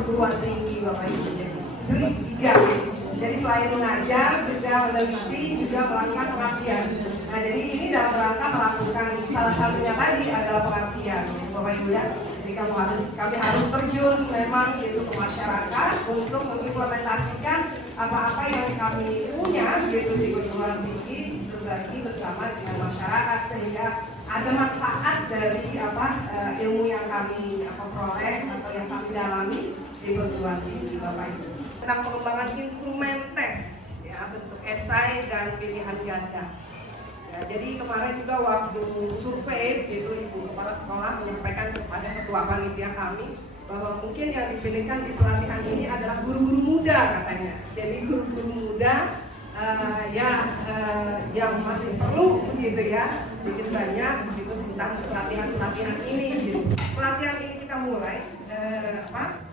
perguruan tinggi Bapak Ibu. Jadi tiga. Jadi selain mengajar juga meneliti juga melakukan pengabdian. Nah jadi ini dalam rangka melakukan salah satunya tadi adalah pengabdian Bapak Ibu ya. Jadi kami harus terjun memang gitu ke masyarakat untuk mengimplementasikan apa-apa yang kami punya gitu di perguruan tinggi, berbagi bersama dengan masyarakat sehingga ada manfaat dari ilmu yang kami peroleh atau yang kami dalami di perguruan tinggi Bapak Ibu. Tentang pengembangan instrumen tes ya, bentuk esai dan pilihan ganda. Ya, jadi kemarin juga waktu survei gitu Ibu Kepala Sekolah menyampaikan kepada ketua panitia kami bahwa mungkin yang dipilihkan di pelatihan ini adalah guru-guru muda katanya. Jadi guru-guru muda yang masih perlu begitu ya, sedikit banyak begitu tentang pelatihan ini gitu. Pelatihan ini kita mulai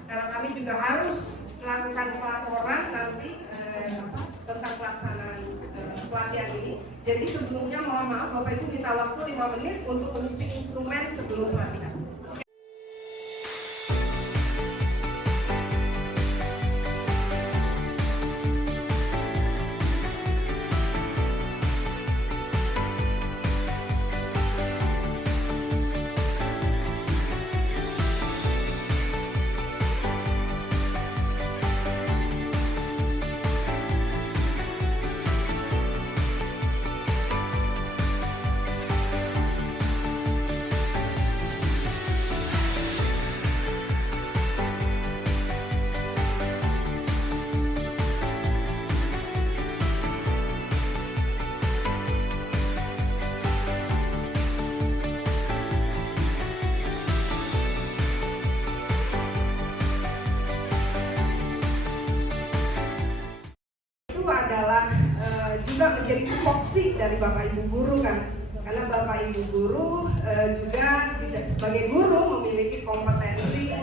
karena kami juga harus melakukan pelaporan nanti tentang pelaksanaan pelatihan ini. Jadi sebelumnya mohon maaf Bapak Ibu minta waktu 5 menit untuk mengisi instrumen sebelum pelatihan. Adalah juga menjadi tupoksi dari Bapak Ibu guru kan, karena Bapak Ibu guru juga sebagai guru memiliki kompetensi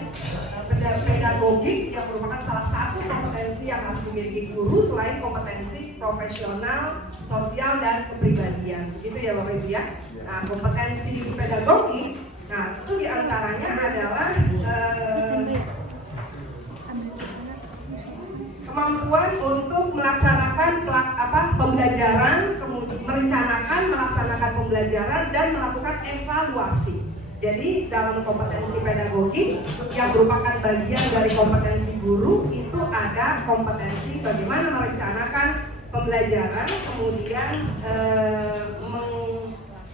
pedagogik yang merupakan salah satu kompetensi yang harus dimiliki guru selain kompetensi profesional, sosial dan kepribadian, gitu ya Bapak Ibu ya. Nah kompetensi pedagogik, nah itu diantaranya adalah kemampuan untuk melaksanakan pembelajaran, kemudian merencanakan, melaksanakan pembelajaran dan melakukan evaluasi. Jadi dalam kompetensi pedagogik yang merupakan bagian dari kompetensi guru itu ada kompetensi bagaimana merencanakan pembelajaran, kemudian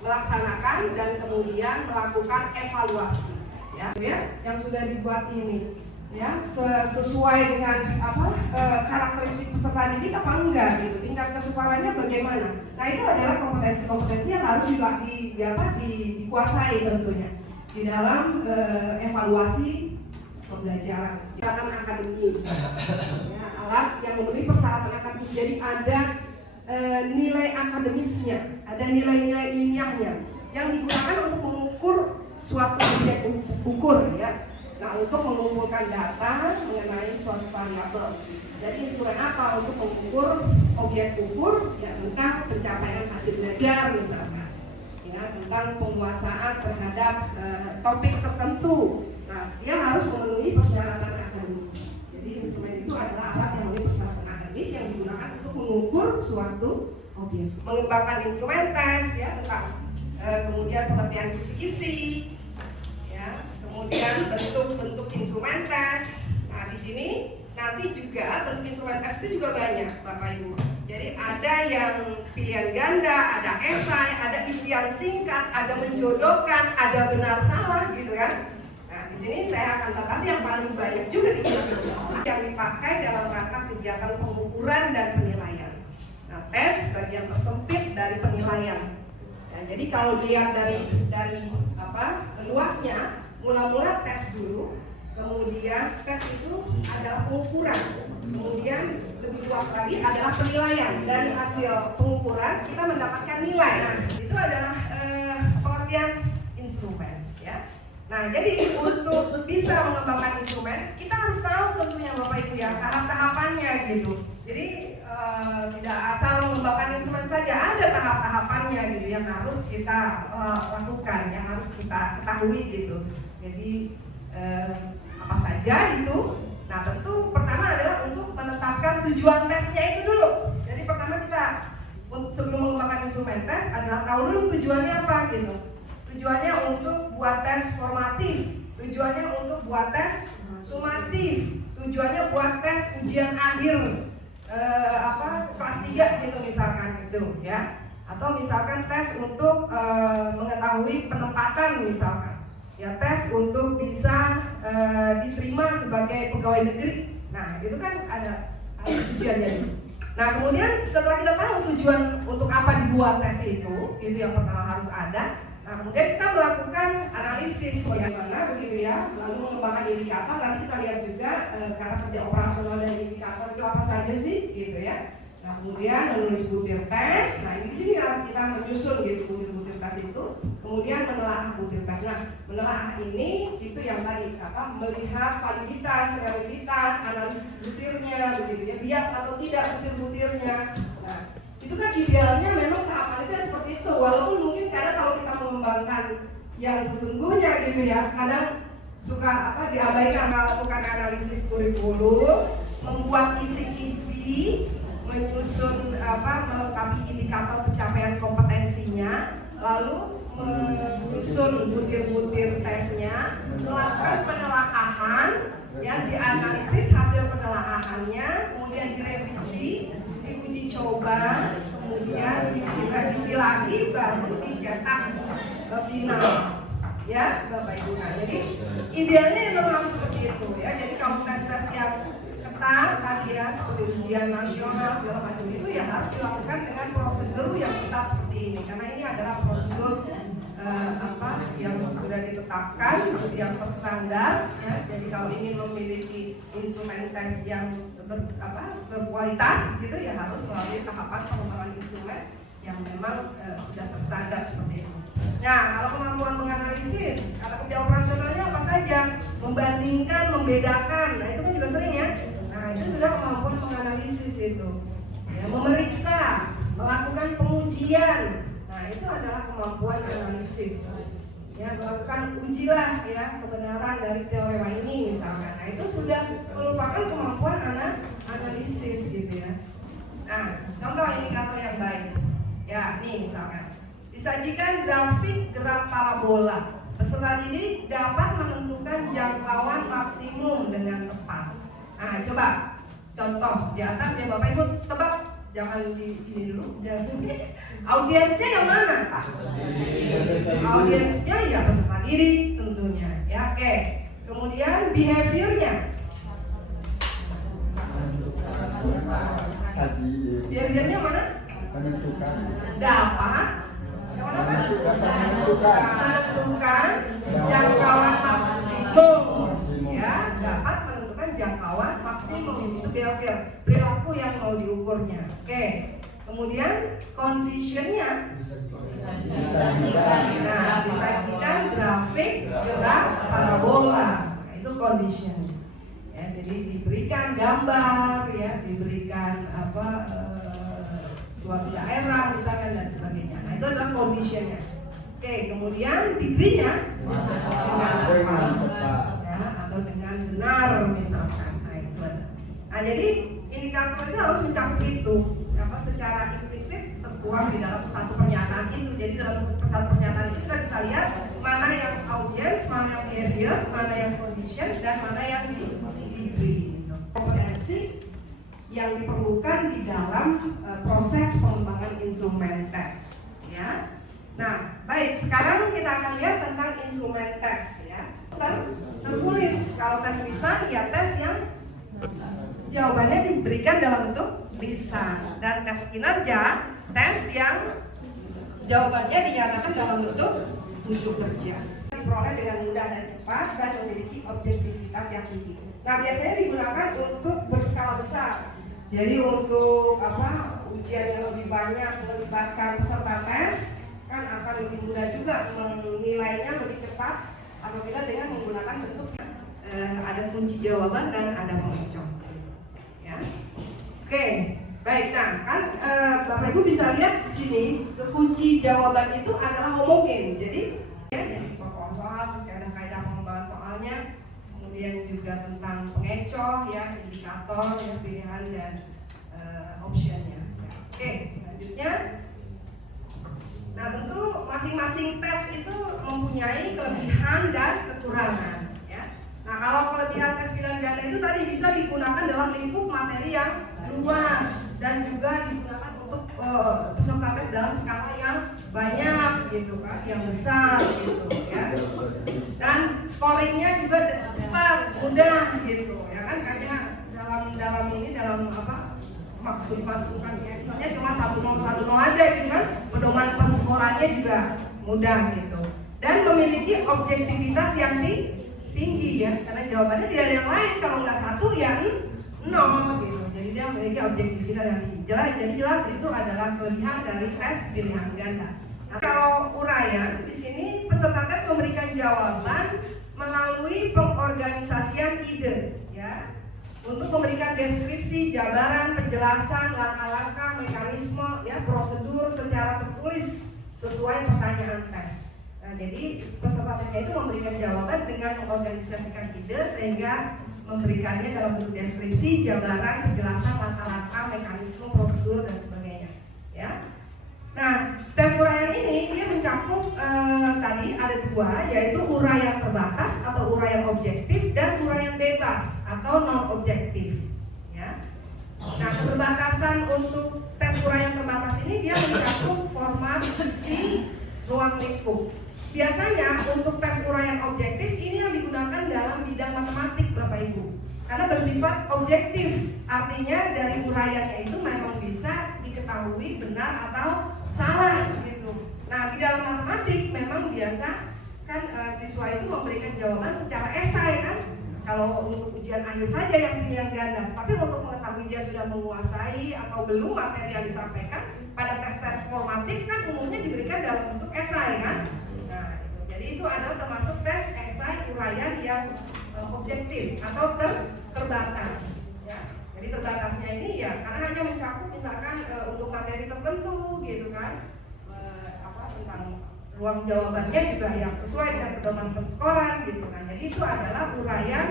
melaksanakan dan kemudian melakukan evaluasi. Ya, yang sudah dibuat ini. Ya, sesuai dengan karakteristik peserta didik apa enggak gitu, tingkat kesukarannya bagaimana. Nah itu adalah kompetensi-kompetensi yang harus dikuasai tentunya di dalam evaluasi pembelajaran. Persyaratan akademis, ya, alat yang memenuhi persyaratan akademis. Jadi ada nilai akademisnya, ada nilai-nilai ilmiahnya yang digunakan untuk mengukur suatu objek ukur ya. Nah, untuk mengumpulkan data mengenai suatu variabel. Jadi instrumen apa untuk mengukur objek ukur ya tentang pencapaian hasil belajar misalkan. Ya, tentang penguasaan terhadap topik tertentu. Nah, dia harus memenuhi persyaratan akademis. Jadi instrumen itu adalah alat yang memenuhi persyaratan akademis yang digunakan untuk mengukur suatu objek. Mengembangkan instrumen tes ya tentang kemudian pengertian kisi-kisi. Kemudian bentuk-bentuk instrumen tes. Nah, di sini nanti juga bentuk instrumen tes itu juga banyak, Bapak Ibu. Jadi ada yang pilihan ganda, ada esai, ada isian singkat, ada menjodohkan, ada benar salah gitu kan. Nah, di sini saya akan batasi yang paling banyak juga digunakan di sekolah yang dipakai dalam rangka kegiatan pengukuran dan penilaian. Nah, tes bagian tersempit dari penilaian. Nah, jadi kalau dilihat dari luasnya, mula-mula tes dulu, kemudian tes itu adalah pengukuran, kemudian lebih luas lagi adalah penilaian. Dari hasil pengukuran kita mendapatkan nilai. Nah, itu adalah pengertian instrumen ya. Nah, jadi untuk bisa mengembangkan instrumen kita harus tahu tentunya Bapak Ibu ya tahap-tahapannya gitu. Jadi tidak asal mengembangkan instrumen saja, ada tahap-tahapannya gitu yang harus kita lakukan, yang harus kita ketahui gitu. Jadi apa saja itu tujuan tesnya itu dulu. Jadi pertama kita sebelum mengembangkan instrumen tes adalah tahu dulu tujuannya apa gitu. Tujuannya untuk buat tes formatif, tujuannya untuk buat tes sumatif, tujuannya buat tes ujian akhir kelas 3 gitu misalkan gitu ya. Atau misalkan tes untuk mengetahui penempatan misalkan. Ya tes untuk bisa diterima sebagai pegawai negeri. Nah, itu kan ada tujuannya. Nah, kemudian setelah kita tahu tujuan untuk apa dibuat tes itu yang pertama harus ada. Nah, kemudian kita melakukan analisis bagaimana begitu ya, lalu mengembangkan indikator. Nanti kita lihat juga kata kerja operasional dari indikator itu apa saja sih, gitu ya. Nah, kemudian menulis butir tes. Nah, ini di sini kita menyusun gitu butir-butir tes itu. Kemudian menelaah butir tes. Nah, menelaah ini itu yang tadi melihat validitas, reliabilitas, analisis butirnya, begitu ya, bias atau tidak butir-butirnya. Nah, itu kan idealnya memang tahapan itu seperti itu. Walaupun mungkin karena kalau kita mengembangkan yang sesungguhnya gitu ya, kadang suka diabaikan, melakukan analisis kurikulum, membuat kisi-kisi, menyusun melengkapi indikator pencapaian kompetensinya, lalu menyusun butir-butir tesnya, melakukan penelaahan, yang dianalisis hasil penelaahannya, kemudian direvisi, diuji coba, kemudian direvisi lagi, baru dicetak final, ya Bapak Ibu. Nah, jadi idealnya memang harus seperti itu ya. Jadi kalau tes-tes yang ketat tadi ya, seperti ujian nasional segala macam itu ya harus dilakukan dengan prosedur yang ketat seperti ini, karena ini adalah prosedur yang sudah ditetapkan, yang terstandar ya. Jadi kalau ingin memiliki instrumen tes yang berkualitas gitu ya harus melalui tahapan pengembangan instrumen yang memang sudah terstandar seperti itu. Nah, kalau kemampuan menganalisis, kata kerja operasionalnya apa saja? Membandingkan, membedakan. Nah, itu kan juga sering ya. Nah, itu sudah kemampuan menganalisis itu. Ya, memeriksa, melakukan pengujian. Nah, itu adalah kemampuan analisis. Ya, melakukan ujilah ya kebenaran dari teorema ini misalkan. Nah, itu sudah merupakan kemampuan analisis gitu ya. Nah, contoh indikator yang baik. Ya, nih misalkan disajikan grafik gerak parabola. Peserta didik dapat menentukan jangkauan maksimum dengan tepat. Nah, coba contoh di atas ya Bapak Ibu tebak. Jangan ini dulu, jangan audiensnya yang mana? Audiensnya ya peserta didik tentunya. Ya, oke. Kemudian behaviornya. Behaviornya mana? Menentukan. Dapat menentukan jangkauan maksimum. Ya, dapat menentukan jangkauan maksimum. Itu behavior, perilaku yang mau diukurnya. Oke. Kemudian conditionnya. Nah, disajikan grafik gerak parabola. Nah, itu condition. Ya, jadi diberikan gambar, ya, diberikan suatu daerah misalkan dan sebagainya. Nah, itu adalah conditionnya. Oke, kemudian degree-nya dengan tepat, ya, atau dengan benar misalkan. Nah, itu ada. Nah, jadi indikator itu harus mencakup itu. Secara implisit tertuang di dalam satu pernyataan itu. Jadi dalam satu pernyataan itu kita bisa lihat mana yang audience, mana yang behavior, mana yang condition, dan mana yang degree. Kompetensi yang diperlukan di dalam proses pengembangan instrumen tes. Ya. Nah, baik. Sekarang kita akan lihat tentang instrumen tes. Ya. Tertulis kalau tes lisan, ya tes yang jawabannya diberikan dalam bentuk lisan, dan tes kinerja, tes yang jawabannya dinyatakan dalam bentuk ujuk kerja. Diperoleh dengan mudah dan cepat dan memiliki objektivitas yang tinggi. Nah, biasanya digunakan untuk berskala besar. Jadi untuk ujian yang lebih banyak melibatkan peserta tes kan akan lebih mudah juga menilainya lebih cepat apabila dengan menggunakan bentuk ada kunci jawaban dan ada pengecoh. Ya. Oke, baik. Nah, kan Bapak Ibu bisa lihat di sini kunci jawaban itu adalah homogen. Jadi dari pokok soal, terus ada kaidah pengembangan soalnya, kemudian juga tentang pengecoh, ya, indikator, ya, pilihan dan optionnya. Oke, selanjutnya. Nah, tentu masing-masing tes itu mempunyai kelebihan dan kekurangan. Ya. Nah, kalau kelebihan tes pilihan ganda itu tadi bisa digunakan dalam lingkup materi yang luas dan juga digunakan untuk peserta tes dalam skala yang banyak gitu kan, yang besar gitu ya. Dan scoringnya juga cepat, mudah gitu ya kan, karena dalam maksud pasukan Excelnya cuma 1-0 aja gitu kan, pedoman penskorannya juga mudah gitu, dan memiliki objektivitas yang tinggi ya, karena jawabannya tidak ada yang lain, kalau nggak 1 ya 0 gitu. Jadi dia memiliki objektivitas yang tinggi. Jadi jelas itu adalah kelebihan dari tes pilihan ganda. Nah, kalau uraian di sini peserta tes memberikan jawaban melalui pengorganisasian ide ya, untuk memberikan deskripsi, jabaran, penjelasan, langkah-langkah, mekanisme, ya, prosedur secara tertulis sesuai pertanyaan tes. Nah, jadi peserta tesnya itu memberikan jawaban dengan mengorganisasikan ide sehingga memberikannya dalam bentuk deskripsi, jabaran, penjelasan, langkah-langkah, mekanisme, prosedur dan sebagainya. Ya. Nah, tes uraian ini dia mencakup tadi ada 2, yaitu uraian terbatas atau uraian objektif dan uraian bebas atau non objektif. Ya. Nah, keterbatasan untuk tes uraian terbatas ini dia mencakup format, isi, ruang lingkup. Biasanya untuk tes uraian objektif ini yang digunakan dalam bidang matematik Bapak Ibu, karena bersifat objektif, artinya dari uraiannya itu memang bisa diketahui benar atau salah gitu. Nah, di dalam matematik memang biasa kan siswa itu memberikan jawaban secara esai kan. Kalau untuk ujian akhir saja yang pilihan ganda, tapi untuk mengetahui dia sudah menguasai atau belum materi yang disampaikan pada tes-tes formatif kan umumnya diberikan dalam bentuk esai kan. Nah, jadi itu adalah termasuk tes esai uraian yang objektif atau terbatas. Ya. Jadi terbatasnya ini ya karena hanya mencakup misalkan untuk materi tertentu gitu kan, tentang ruang jawabannya juga yang sesuai dengan pedoman penskoran gitu kan. Jadi itu adalah uraian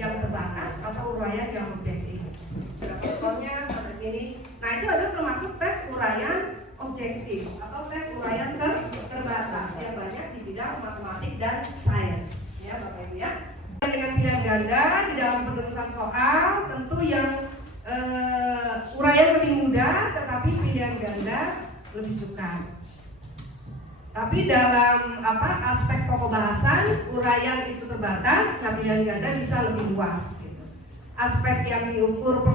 yang terbatas atau uraian yang objektif. Berapa skornya sampai sini. Nah, itu adalah termasuk tes uraian objektif atau tes uraian terbatas yang banyak di bidang matematik dan sains ya Bapak Ibu ya. Dengan pilihan ganda di dalam penulisan soal tentu yang uraian lebih mudah, tetapi pilihan ganda lebih sukar. Tapi dalam aspek pokok bahasan uraian itu terbatas, nah pilihan ganda bisa lebih luas. Gitu. Aspek yang diukur per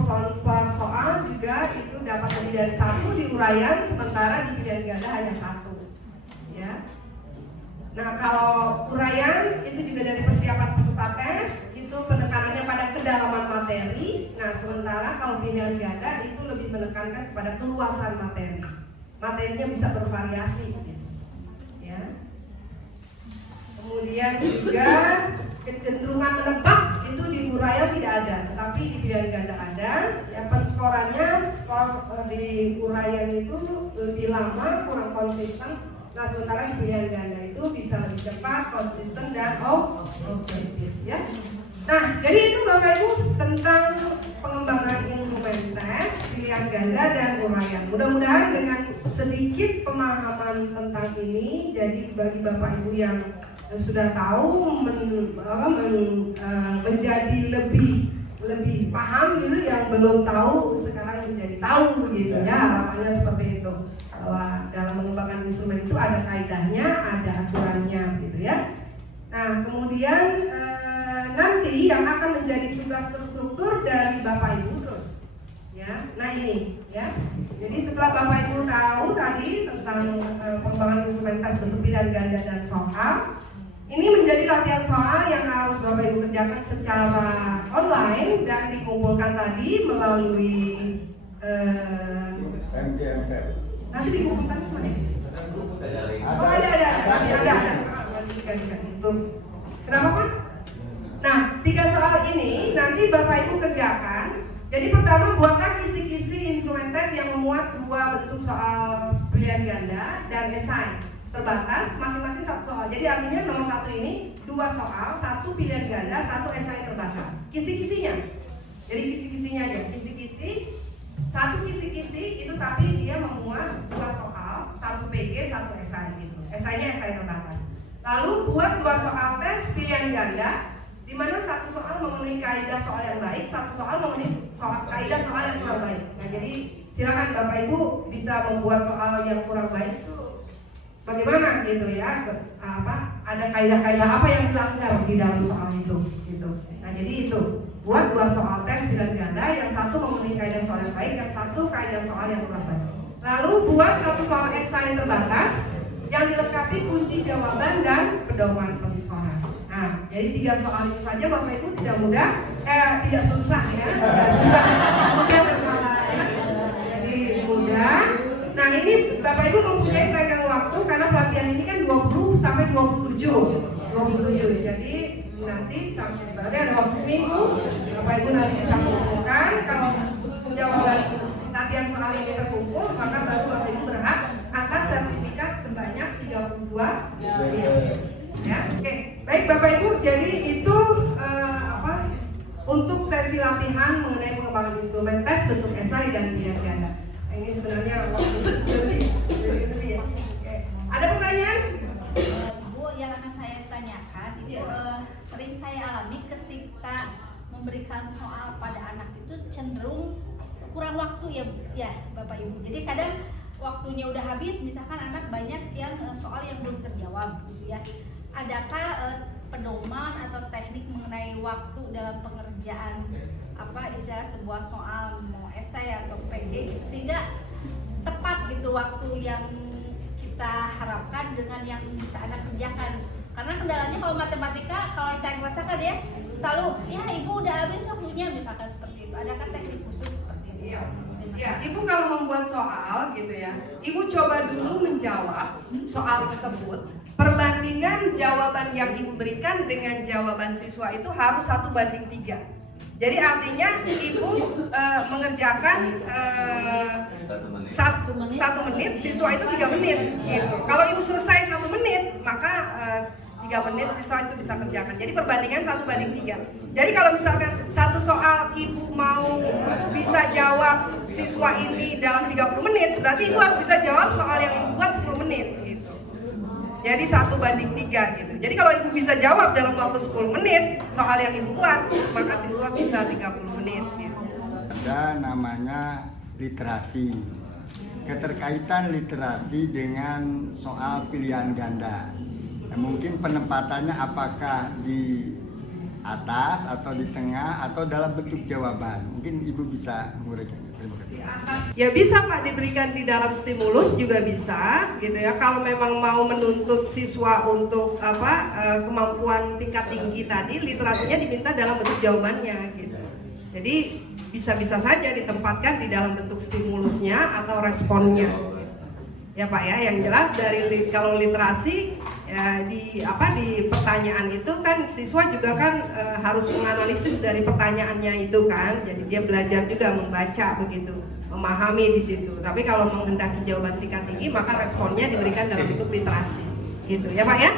soal juga itu dapat lebih dari 1 di uraian, sementara di pilihan ganda hanya 1. Ya. Nah, kalau uraian itu juga dari persiapan peserta tes, itu penekanannya pada kedalaman materi. Nah, sementara kalau pilihan ganda itu lebih menekankan kepada keluasan materi. Materinya bisa bervariasi. Ya. Kemudian juga kecenderungan menebak itu di uraian tidak ada, tetapi di pilihan ganda ada. Ya, penskorannya skor di uraian itu lebih lama, kurang konsisten. Nah, sementara di pilihan ganda itu bisa lebih cepat, konsisten, dan objektif ya. Nah, jadi itu Bapak Ibu tentang pengembangan instrumen tes, pilihan ganda, dan uraian. Mudah-mudahan dengan sedikit pemahaman tentang ini, jadi bagi Bapak Ibu yang sudah tahu menjadi lebih paham gitu, yang belum tahu sekarang menjadi tahu begitu ya, harapannya seperti itu. Bahwa dalam mengembangkan instrumen itu ada kaidahnya, ada aturannya gitu ya. Nah, kemudian nanti yang akan menjadi tugas terstruktur dari Bapak Ibu terus ya. Nah, ini ya. Jadi setelah Bapak Ibu tahu tadi tentang pengembangan instrumen tes bentuk pilihan ganda dan soal, ini menjadi latihan soal yang harus Bapak Ibu kerjakan secara online dan dikumpulkan tadi melalui nanti dikumpulkan mana? Oh, ada. Kenapa Pak? Nah, 3 soal ini nanti Bapak Ibu kerjakan. Jadi pertama buatkan kisi-kisi instrumen tes yang memuat 2 bentuk soal pilihan ganda dan esai terbatas, masing-masing 1 soal. Jadi artinya nomor 1 ini 2 soal, 1 pilihan ganda, 1 esai terbatas. Kisi-kisinya. Jadi kisi-kisinya aja. Kisi-kisi satu kisi-kisi itu, tapi dia memuat 2 soal, 1 PG, 1 esai gitu. Esainya esai terbatas. Lalu buat 2 soal tes pilihan ganda, di mana 1 soal memenuhi kaidah soal yang baik, 1 soal memenuhi kaidah soal yang kurang baik. Nah, jadi silakan Bapak Ibu bisa membuat soal yang kurang baik itu bagaimana gitu ya, ada kaidah-kaidah apa yang dilanggar di dalam soal itu gitu. Nah, jadi itu buat 2 soal tes pilihan ganda, yang 1 memenuhi kaidah soal yang baik, yang 1 kaidah soal yang kurang baik. Lalu buat 1 soal esai terbatas yang dilengkapi kunci jawaban dan pedoman penskoran. Nah, jadi 3 soal itu saja Bapak Ibu, tidak mudah, tidak susah ya, tidak susah, mudah terkalah ya. Jadi mudah. Nah, ini Bapak Ibu mempunyai tenggang waktu karena pelatihan ini kan 20 sampai 27. Jadi nanti berarti ada waktu seminggu. Bapak Ibu nanti bisa kumpulkan. Kalau jawaban latihan soal ini terkumpul, maka baru Bapak Ibu berhak atas sertifikat sebanyak 32 ya. Oke, baik Bapak Ibu, jadi itu untuk sesi latihan mengenai pengembangan instrumen tes bentuk esai dan pilihan ganda. Nah, ini sebenarnya waktu lebih ya. Oke. Ada pertanyaan? Bu, yang akan saya tanyakan itu sering saya alami ketika memberikan soal pada anak itu cenderung kurang waktu ya Bapak Ibu. Jadi kadang waktunya udah habis, misalkan anak banyak yang soal yang belum terjawab gitu ya. Adakah pedoman atau teknik mengenai waktu dalam pengerjaan istilah sebuah soal, mau esai atau PG gitu, sehingga tepat gitu waktu yang kita harapkan dengan yang bisa anak kerjakan? Karena kendalanya kalau matematika, kalau saya merasakan ya selalu ya ibu udah habis waktunya, misalkan seperti itu. Adakah teknik khusus seperti itu? Ya, Ibu kalau membuat soal gitu ya, Ibu coba dulu menjawab soal tersebut. Perbandingan jawaban yang Ibu berikan dengan jawaban siswa itu harus 1:3. Jadi artinya Ibu mengerjakan 1 menit, siswa itu 3 menit gitu. Kalau Ibu selesai 1 menit, maka 3 menit siswa itu bisa kerjakan. Jadi perbandingan 1:3. Jadi kalau misalkan 1 soal Ibu mau bisa jawab siswa ini dalam 30 menit, berarti Ibu harus bisa jawab soal yang Ibu buat 10 menit gitu. Jadi 1:3 gitu. Jadi kalau Ibu bisa jawab dalam waktu 10 menit soal yang Ibu buat, maka siswa bisa 30 menit gitu. Ada namanya literasi. Keterkaitan literasi dengan soal pilihan ganda. Nah, mungkin penempatannya apakah di atas atau di tengah atau dalam bentuk jawaban. Mungkin Ibu bisa menguraikannya. Terima kasih. Ya bisa Pak, diberikan di dalam stimulus juga bisa gitu ya. Kalau memang mau menuntut siswa untuk kemampuan tingkat tinggi tadi, literasinya diminta dalam bentuk jawabannya gitu. Jadi bisa-bisa saja ditempatkan di dalam bentuk stimulusnya atau responnya. Ya Pak ya, yang jelas dari kalau literasi ya di pertanyaan itu kan siswa juga kan harus menganalisis dari pertanyaannya itu kan. Jadi dia belajar juga membaca begitu, memahami di situ. Tapi kalau menghendaki jawaban tingkat tinggi, maka responnya diberikan dalam bentuk literasi. Gitu ya Pak ya.